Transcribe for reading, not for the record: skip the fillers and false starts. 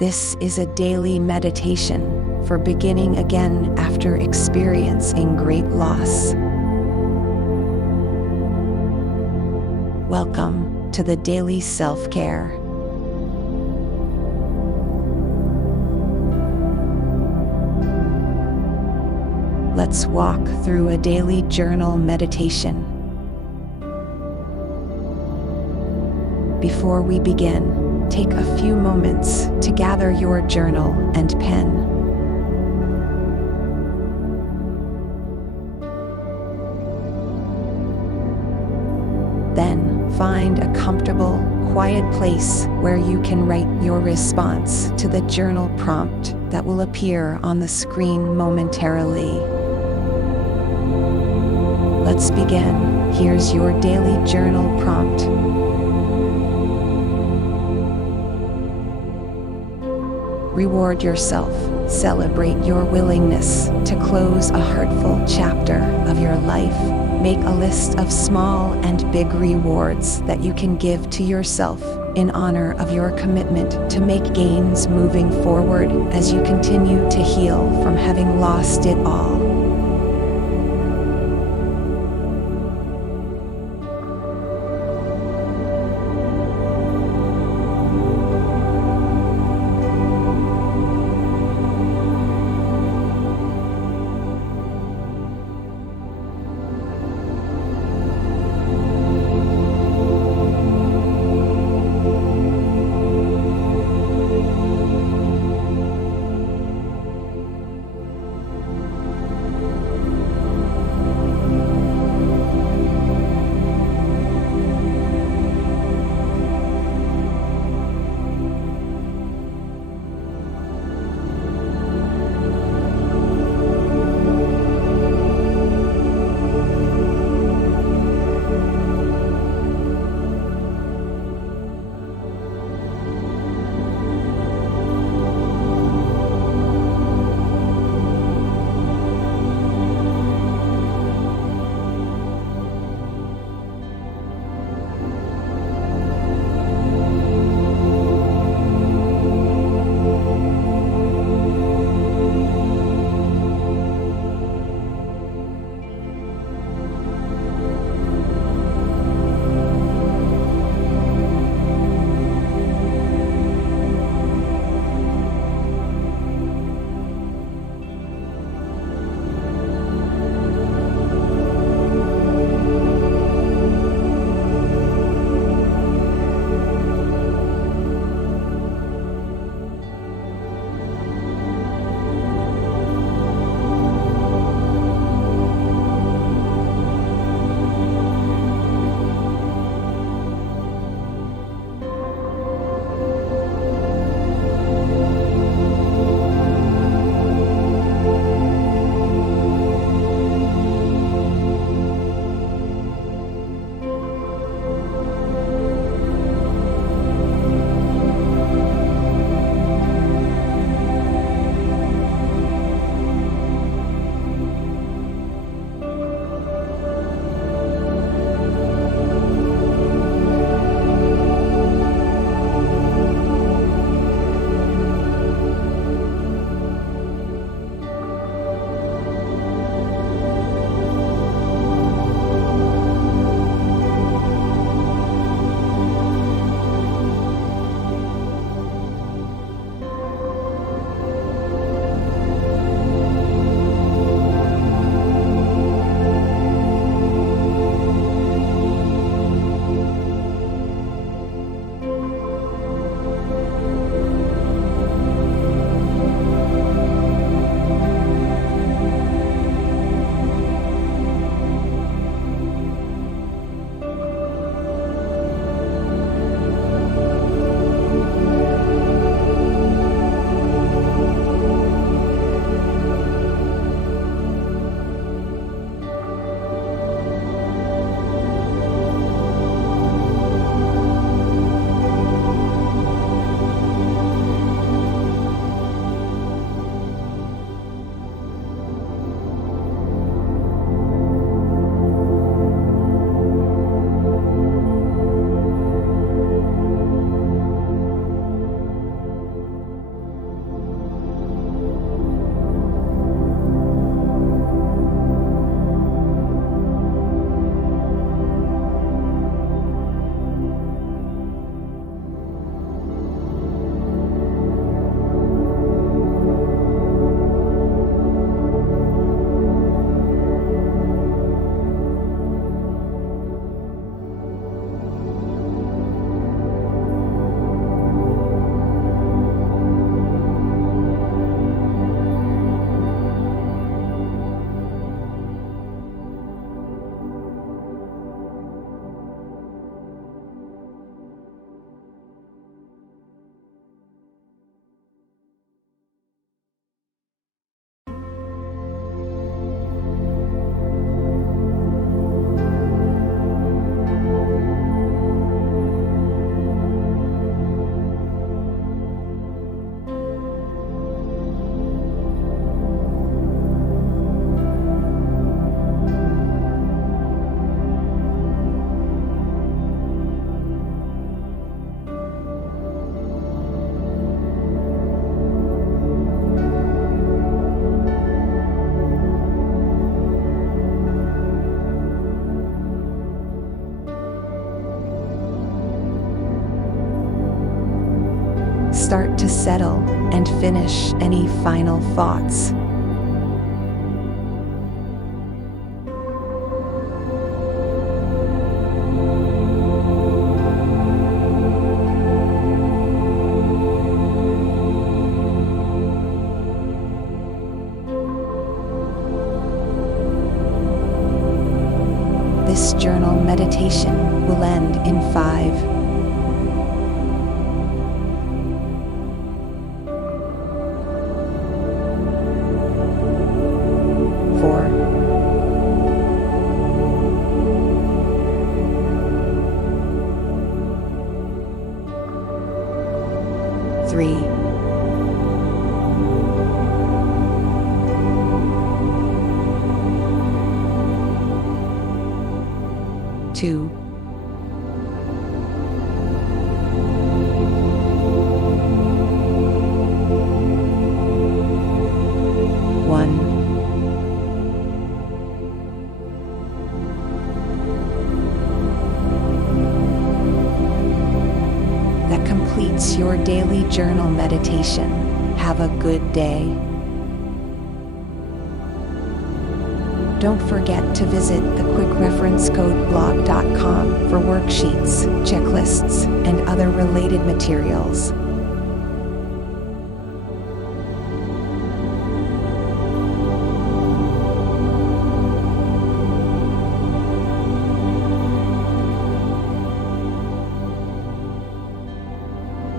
This is a daily meditation for beginning again after experiencing great loss. Welcome to the Daily Self-Care. Let's walk through a daily journal meditation. Before we begin, take a few moments to gather your journal and pen. Then, find a comfortable, quiet place where you can write your response to the journal prompt that will appear on the screen momentarily. Let's begin. Here's your daily journal prompt. Reward yourself. Celebrate your willingness to close a hurtful chapter of your life. Make a list of small and big rewards that you can give to yourself in honor of your commitment to make gains moving forward as you continue to heal from having lost it all. settle and finish any final thoughts. This journal meditation will end in 5, 4, 3, 2, 1. That completes your daily journal meditation. Have a good day. Don't forget to visit thequickreferencecode blog.com for worksheets, checklists, and other related materials.